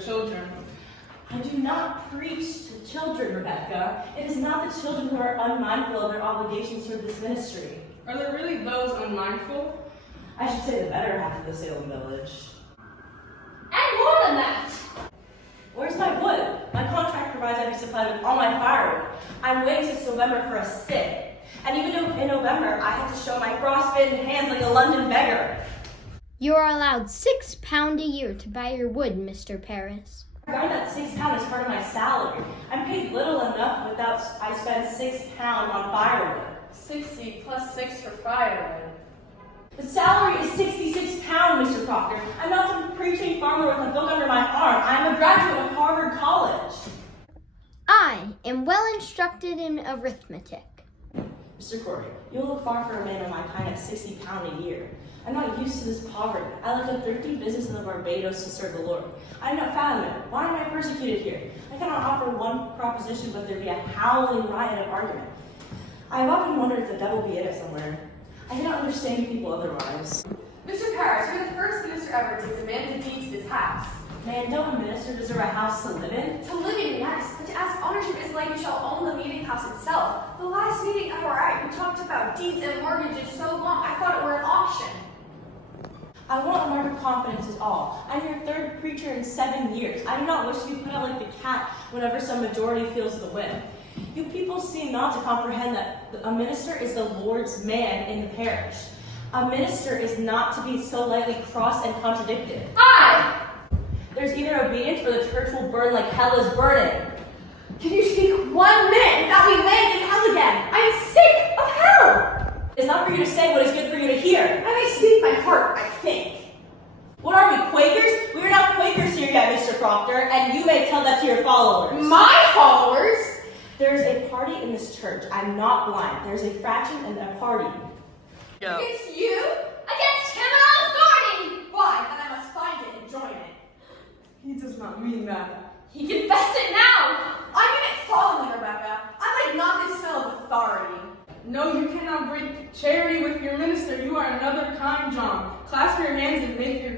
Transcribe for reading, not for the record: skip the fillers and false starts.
children. I do not preach to children, Rebecca. It is not the children who are unmindful of their obligations toward this ministry. Are there really those unmindful? I should say the better half of the Salem village. And more than that! Where's my wood? My contract provides I be supplied with all my firewood. I'm waiting since November for a stick. And even though in November, I had to show my frostbitten hands like a London beggar. You are allowed £6 a year to buy your wood, Mr. Paris. I that £6 is part of my salary. I'm paid little enough without I spend £6 on firewood. 60 plus 6 for firewood. The salary is £66, Mr. Proctor. I'm not some preaching farmer with a book under my arm. I'm a graduate of Harvard College. I am well instructed in arithmetic. Mr. Corey, you look far for a man of my kind at £60 a year. I'm not used to this poverty. I left a thrifty business in the Barbados to serve the Lord. I am not fathom it. Why am I persecuted here? I cannot offer one proposition, but there be a howling riot of argument. I have often wondered if the devil be in it somewhere. I cannot understand people otherwise. Mr. Paris, you're the first minister ever to demand a deed to this house. Man, don't a minister deserve a house to live in? To live in, yes, but to ask ownership is like you shall own the meeting house itself. The last meeting I were at, you talked about deeds and mortgages so long, I thought it were an auction. I want a mark of confidence is all. I'm your third preacher in 7 years. I do not wish to be put out like the cat whenever some majority feels the wind. You people seem not to comprehend that a minister is the Lord's man in the parish. A minister is not to be so lightly crossed and contradicted. Aye! There's either obedience or the church will burn like hell is burning. Can you speak 1 minute without me laying in hell again? I am sick of hell! It's not for you to say what is good for you to hear. I may speak my heart, I think. What are we, Quakers? We are not Quakers here yet, Mr. Proctor, and you may tell that to your followers. My followers? There's a party in this church. I'm not blind. There's a fraction and a party. Yeah. Against you? Against criminal authority! Why? Then I must find it and join it. He does not mean that. He confessed it now! I mean it solemnly, Rebecca. I like not this smell of authority. No, you cannot break charity with your minister. You are another kind, John. Clasp your hands and make your